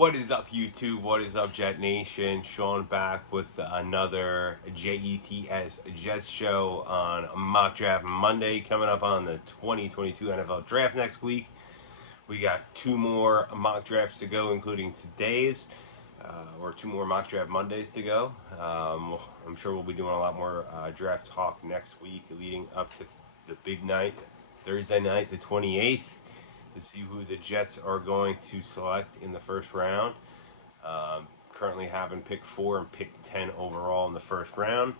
What is up, YouTube? What is up, Jet Nation? Sean back with another JETS Jets show on Mock Draft Monday, coming up on the 2022 NFL Draft next week. We got two more mock drafts to go, including today's, or two more mock draft Mondays to go. I'm sure we'll be doing a lot more draft talk next week, leading up to the big night, Thursday night, the 28th. To see who the Jets are going to select in the first round. Currently having pick 4 and pick 10 overall in the first round.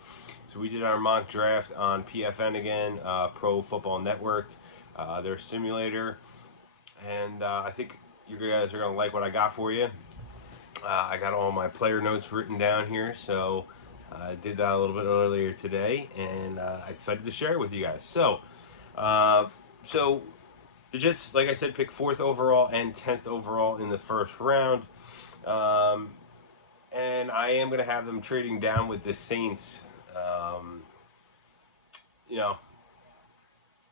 So we did our mock draft on PFN again, Pro Football Network, their simulator. And I think you guys are going to like what I got for you. I got all my player notes written down here, so I did that a little bit earlier today, and excited to share it with you guys. So the Jets, like I said, pick 4th overall and 10th overall in the first round. And I am going to have them trading down with the Saints.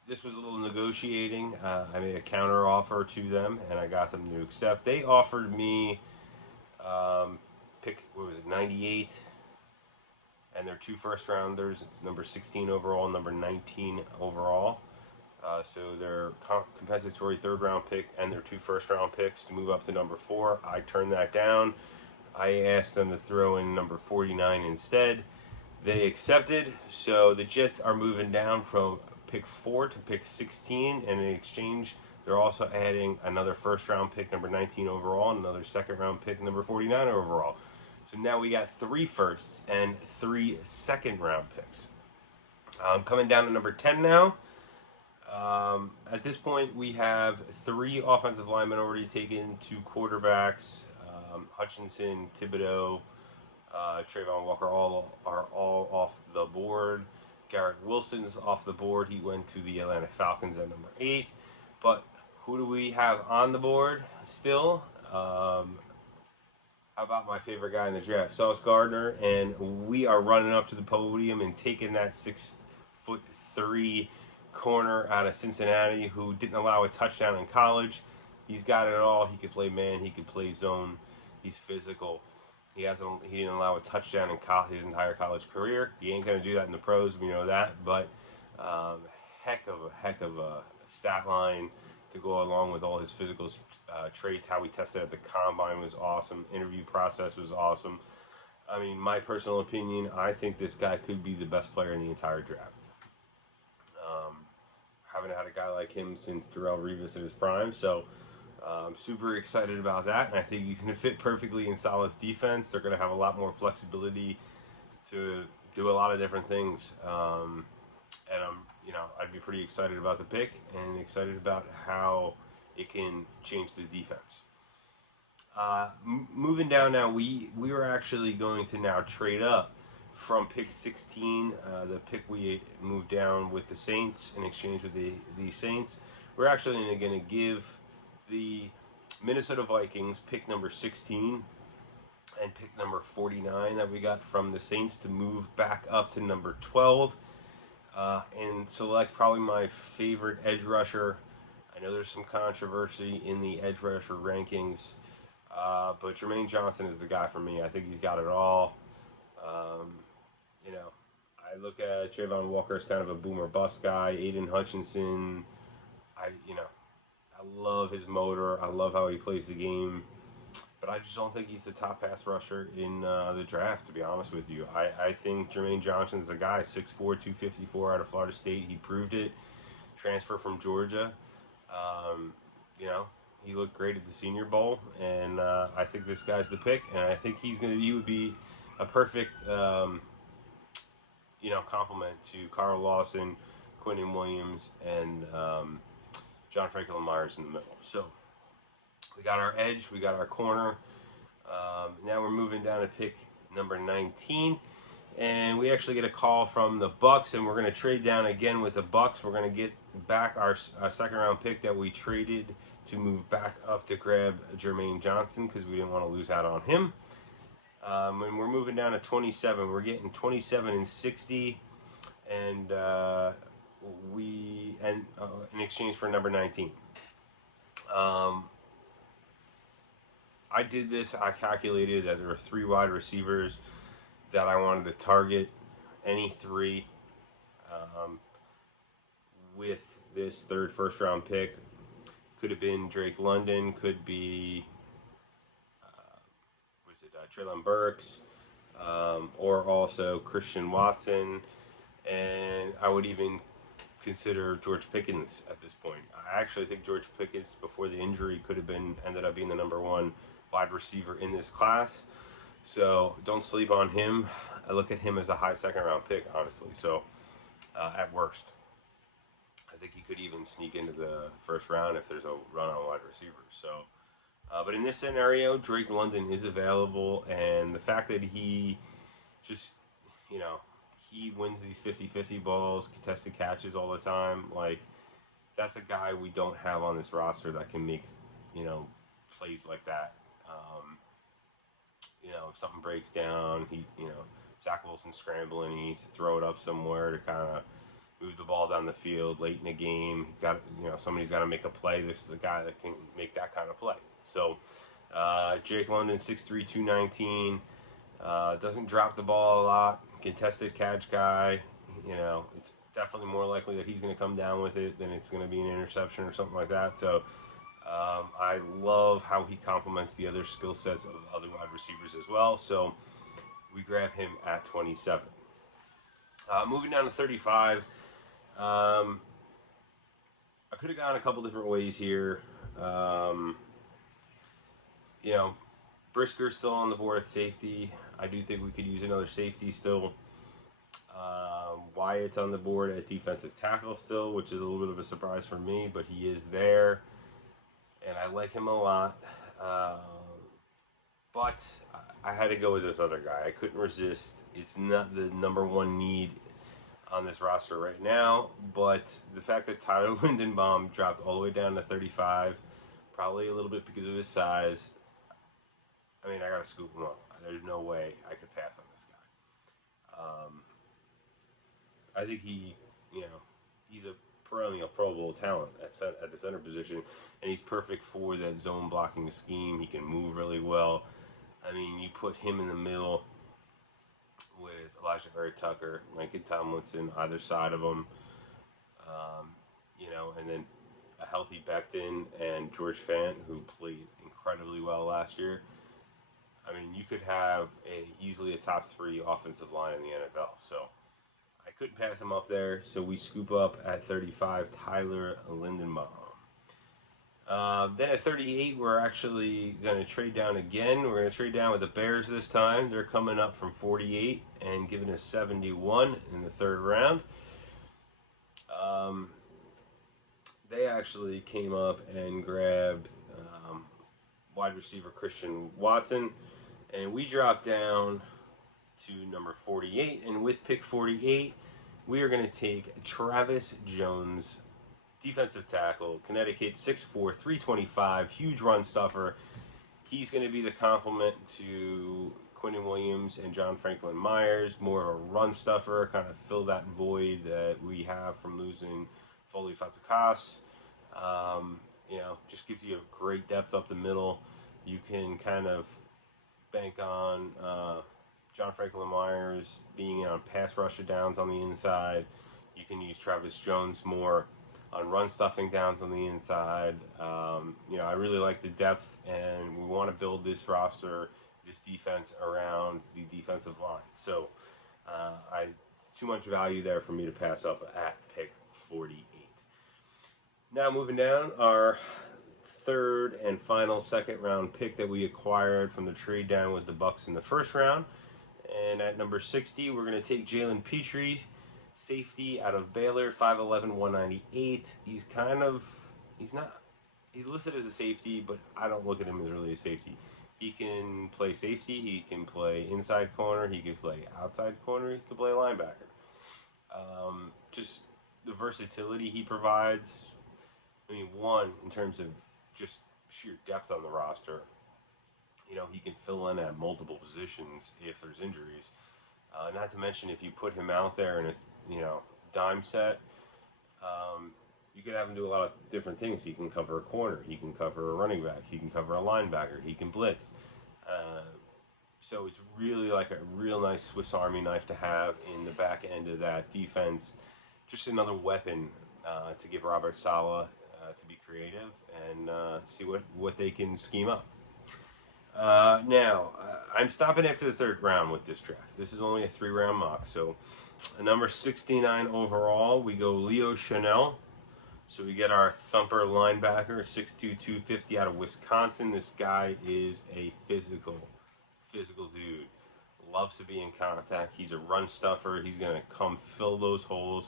This was a little negotiating. I made a counter offer to them, and I got them to accept. They offered me pick, 98, and their 2 first rounders, number 16 overall, number 19 overall. So their compensatory 3rd round pick and their 2 first round picks to move up to number 4. I turned that down. I asked them to throw in number 49 instead. They accepted. So the Jets are moving down from pick 4 to pick 16, and in exchange, they're also adding another 1st round pick, number 19 overall, and another 2nd round pick, number 49 overall. So now we got 3 firsts and 3 2nd round picks. Coming down to number 10 now. At this point, we have 3 offensive linemen already taken, 2 quarterbacks, Hutchinson, Thibodeau, Trayvon Walker are all off the board. Garrett Wilson's off the board. He went to the Atlanta Falcons at number 8. But who do we have on the board still? How about my favorite guy in the draft, Sauce Gardner? And we are running up to the podium and taking that 6'3" corner out of Cincinnati who didn't allow a touchdown in college. He's got it all. He could play man. He could play zone. He's physical. He didn't allow a touchdown in his entire college career. He ain't gonna do that in the pros. We know that. But heck of a stat line to go along with all his physical traits. How he tested at the combine was awesome. Interview process was awesome. I mean, my personal opinion, I think this guy could be the best player in the entire draft. Haven't had a guy like him since Darrelle Revis in his prime, so I'm super excited about that, and I think he's going to fit perfectly in Saleh's defense. They're going to have a lot more flexibility to do a lot of different things, and I'd be pretty excited about the pick and excited about how it can change the defense. Moving down now, we were actually going to now trade up from pick 16, the pick we moved down with the Saints in exchange with the Saints. We're actually going to give the Minnesota Vikings pick number 16 and pick number 49 that we got from the Saints to move back up to number 12 and select probably my favorite edge rusher. I know there's some controversy in the edge rusher rankings, but Jermaine Johnson is the guy for me. I think he's got it all. I look at Trayvon Walker as kind of a boomer bust guy. Aiden Hutchinson, I love his motor. I love how he plays the game, but I just don't think he's the top pass rusher in the draft, to be honest with you. I think Jermaine Johnson's a guy, 6'4", 254 out of Florida State. He proved it. Transfer from Georgia. He looked great at the Senior Bowl, and I think this guy's the pick, and I think he would be a perfect compliment to Carl Lawson, Quinnen Williams, and John Franklin Myers in the middle. So we got our edge, we got our corner. Now we're moving down to pick number 19, and we actually get a call from the Bucks, and we're going to trade down again with the Bucks. We're going to get back our 2nd round pick that we traded to move back up to grab Jermaine Johnson because we didn't want to lose out on him. And we're moving down to 27. We're getting 27 and 60, and in exchange for number 19. I did this. I calculated that there were 3 wide receivers that I wanted to target, any 3, um, with this third first round pick. Could have been Drake London. Could be Treylon Burks, or also Christian Watson, and I would even consider George Pickens at this point. I actually think George Pickens, before the injury, could have ended up being the #1 wide receiver in this class. So don't sleep on him. I look at him as a high second round pick, honestly. So at worst, I think he could even sneak into the first round if there's a run on wide receivers. So, but in this scenario, Drake London is available, and the fact that he just, you know, he wins these 50-50 balls, contested catches all the time. Like, that's a guy we don't have on this roster that can make, plays like that. If something breaks down, Zach Wilson scrambling, he needs to throw it up somewhere to kind of move the ball down the field late in the game. Somebody's got to make a play. This is the guy that can make that kind of play. So, Jake London, 6'3", 219, doesn't drop the ball a lot. Contested catch guy. It's definitely more likely that he's going to come down with it than it's going to be an interception or something like that. So, I love how he complements the other skill sets of other wide receivers as well. So, we grab him at 27. Moving down to 35. I could have gone a couple different ways here. Brisker's still on the board at safety. I do think we could use another safety still. Wyatt's on the board at defensive tackle still, which is a little bit of a surprise for me, but he is there, and I like him a lot. But I had to go with this other guy. I couldn't resist. It's not the #1 need on this roster right now, but the fact that Tyler Lindenbaum dropped all the way down to 35, probably a little bit because of his size. I mean, I gotta scoop him up. There's no way I could pass on this guy. I think he's a perennial Pro Bowl talent at the center position, and he's perfect for that zone blocking scheme. He can move really well. I mean, you put him in the middle with Elijah Vera Tucker, Lincoln Tomlinson, either side of him, and then a healthy Becton and George Fant, who played incredibly well last year. I mean, you could have easily a top 3 offensive line in the NFL. So I couldn't pass him up there. So we scoop up at 35, Tyler Lindenbaum. Then at 38, we're actually going to trade down again. We're going to trade down with the Bears this time. They're coming up from 48 and giving us 71 in the third round. They actually came up and grabbed wide receiver Christian Watson. And we dropped down to number 48. And with pick 48, we are going to take Travis Jones, defensive tackle, Connecticut, 6'4", 325, huge run stuffer. He's going to be the complement to Quinnen Williams and John Franklin Myers, more of a run stuffer, kind of fill that void that we have from losing Foley Fatukas. Just gives you a great depth up the middle. You can kind of bank on John Franklin Myers being on pass rusher downs on the inside. You can use Travis Jones more on run stuffing downs on the inside. I really like the depth, and we want to build this roster, this defense around the defensive line. So, too much value there for me to pass up at pick 48. Now moving down, our third and final second round pick that we acquired from the trade down with the Bucks in the first round. And at number 60, we're going to take Jalen Petrie, safety out of Baylor, 5'11", 198. He's listed as a safety, but I don't look at him as really a safety. He can play safety, he can play inside corner, he can play outside corner, he can play linebacker. Just the versatility he provides. I mean, one, in terms of just sheer depth on the roster, he can fill in at multiple positions if there's injuries. Not to mention, if you put him out there in a dime set, you could have him do a lot of different things. He can cover a corner. He can cover a running back. He can cover a linebacker. He can blitz. So it's really like a real nice Swiss Army knife to have in the back end of that defense. Just another weapon to give Robert Saleh to be creative and see what they can scheme up. Now, I'm stopping after the third round with this draft. This is only a 3-round mock. So, number 69 overall, we go Leo Chanel. So we get our thumper linebacker, 6'2", 250 out of Wisconsin. This guy is a physical dude. Loves to be in contact. He's a run stuffer. He's going to come fill those holes.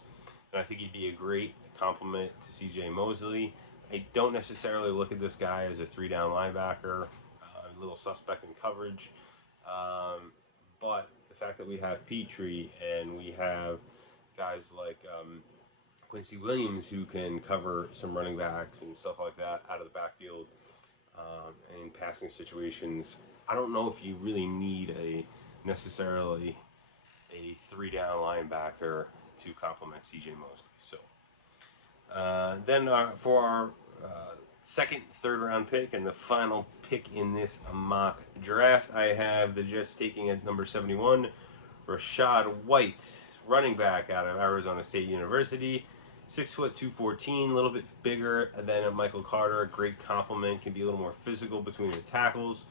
And I think he'd be a great complement to C.J. Mosley. I don't necessarily look at this guy as a 3-down linebacker. A little suspect in coverage. But the fact that we have Petrie and we have guys like Quincy Williams who can cover some running backs and stuff like that out of the backfield in passing situations, I don't know if you really need necessarily a 3-down linebacker to complement C.J. Mosley. So then for our second, third round pick and the final pick in this mock draft, I have the Jets taking at number 71, Rashad White, running back out of Arizona State University. 6 foot 214, a little bit bigger than Michael Carter. A great compliment, can be a little more physical between the tackles,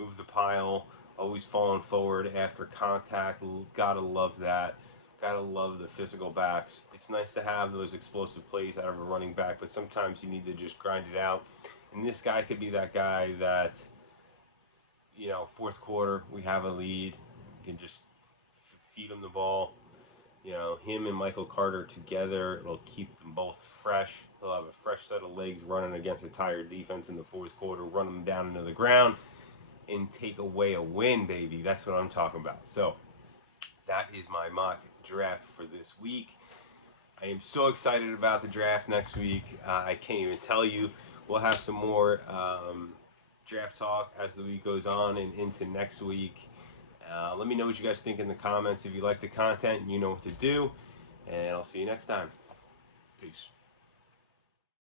move the pile, always falling forward after contact. Gotta love that. Gotta love the physical backs. It's nice to have those explosive plays out of a running back, but sometimes you need to just grind it out. And this guy could be that guy that, you know, fourth quarter, we have a lead, you can just feed him the ball. You know, him and Michael Carter together, it'll keep them both fresh. They'll have a fresh set of legs running against a tired defense in the fourth quarter, run them down into the ground, and take away a win, baby. That's what I'm talking about. So, that is my mock draft for this week. I am so excited about the draft next week. I can't even tell you. We'll have some more draft talk as the week goes on and into next week. Let me know what you guys think in the comments. If you like the content, you know what to do. And I'll see you next time. Peace.